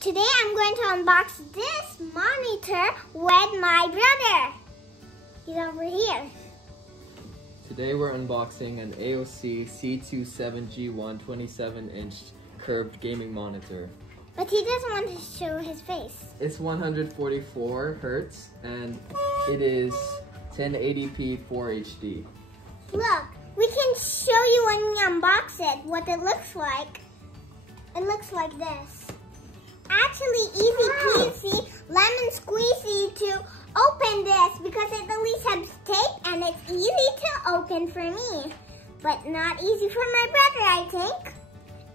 Today I'm going to unbox this monitor with my brother. He's over here. Today we're unboxing an AOC C27G1 27-inch curved gaming monitor. But he doesn't want to show his face. It's 144 Hertz and it is 1080p 4HD. Look, we can show you when we unbox it what it looks like. It looks like this. Actually, easy peasy, lemon squeezy to open this because it at least has tape and it's easy to open for me. But not easy for my brother, I think.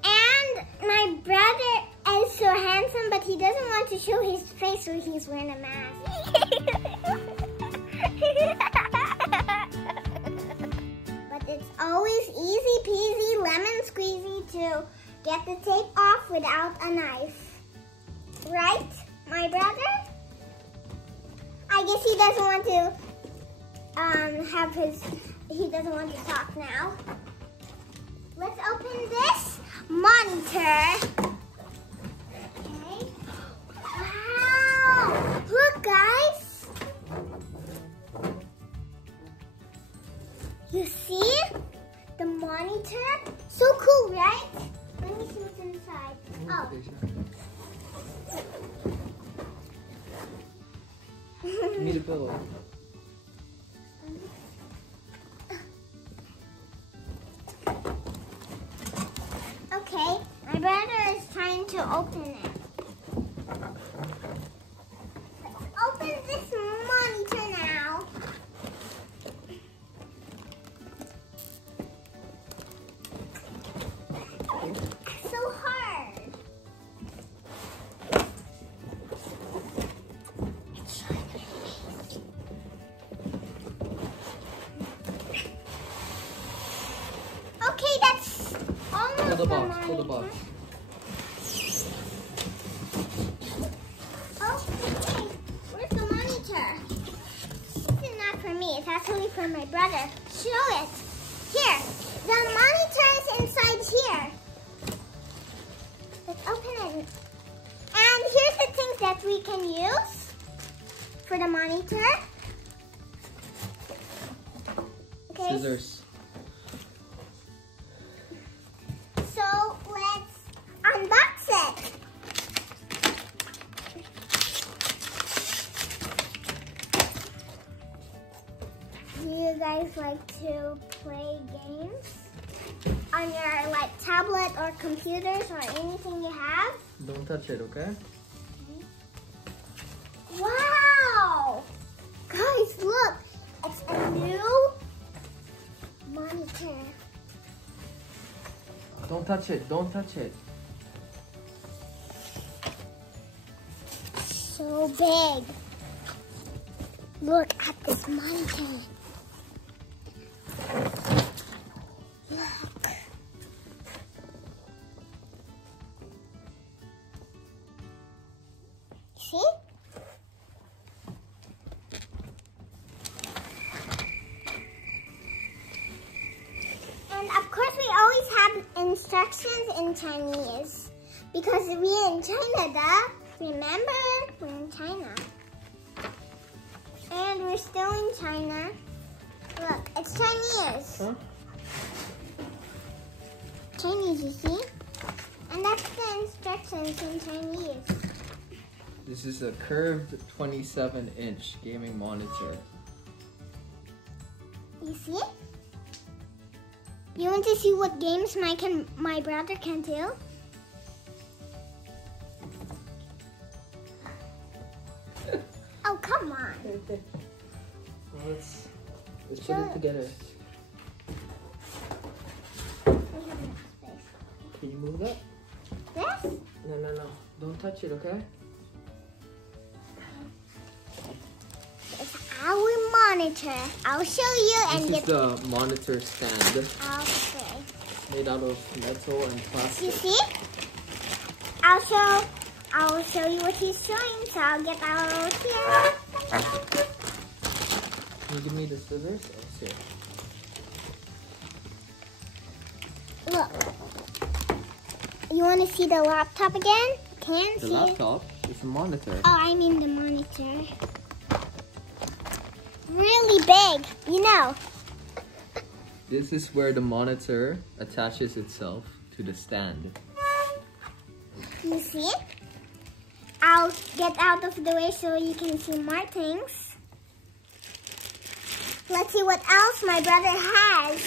And my brother is so handsome, but he doesn't want to show his face, so he's wearing a mask. But it's always easy peasy, lemon squeezy to get the tape off without a knife. Right, my brother? I guess he doesn't want to he doesn't want to talk now. Let's open this monitor. Okay. Wow! Look, guys. You see? The monitor? So cool, right? Let me see what's inside. Oh. Give me the pillow. Okay, my brother is trying to open it. Let's open this monitor now. So hard. Okay, that's almost Pull the box, pull the box. Okay, where's the monitor? This is not for me, it's actually for my brother. Show it. Here, the monitor is inside here. Let's open it. And here's the things that we can use for the monitor. Okay. Scissors. So let's unbox it. Do you guys like to play games on your tablet or computers or anything you have? Don't touch it, okay? Wow! Guys, look! It's a new monitor. Don't touch it, don't touch it. So big. Look at this monitor. Look. See? And of course we always have instructions in Chinese because we're in China, duh. Remember, we're in China. And we're still in China. Look, it's Chinese. Huh? Chinese, you see? And that's the instructions in Chinese. This is a curved 27-inch gaming monitor. You see? You want to see what games my brother can do? Oh, come on. Well, let's put it together. We have enough space. Can you move that? This? No. Don't touch it, okay? It's our monitor. I'll show you and This is the monitor stand. Okay. Made out of metal and plastic. You see? I'll show you what he's showing, so I'll get out here. Can you give me the scissors? Oh, here. Look. You want to see the laptop again? can't The see. laptop is a monitor. Oh, I mean the monitor. Really big, you know. This is where the monitor attaches itself to the stand. You see? I'll get out of the way so you can see more things. Let's see what else my brother has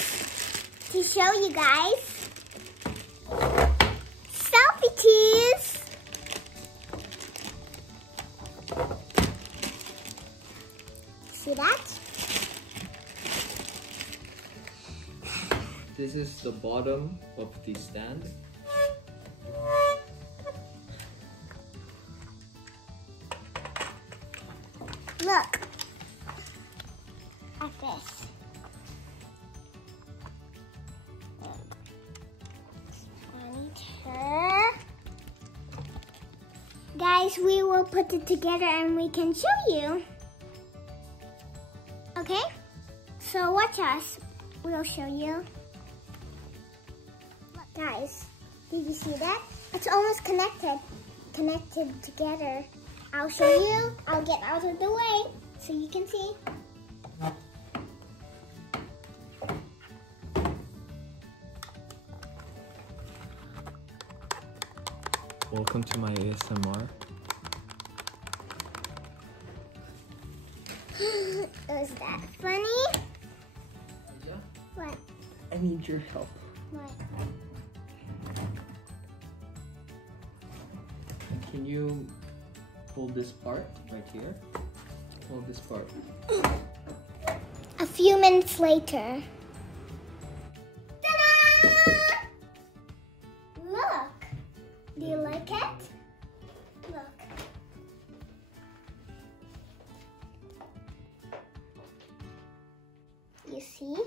to show you guys. Selfie keys. See that? This is the bottom of the stand. Look at this. Monitor. Guys, we will put it together and we can show you. Okay? So watch us. We'll show you. Guys, did you see that? It's almost connected together. I'll show you. I'll get out of the way so you can see. Welcome to my ASMR. Was that funny? Yeah. What? I need your help. What? Can you hold this part right here? Hold this part. A few minutes later. Ta-da! Look. Do you like it? Look. You see?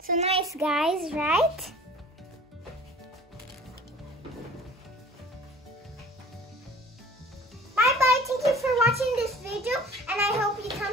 So nice, guys, right? Bye-bye. Thank you for watching this video, and I hope you come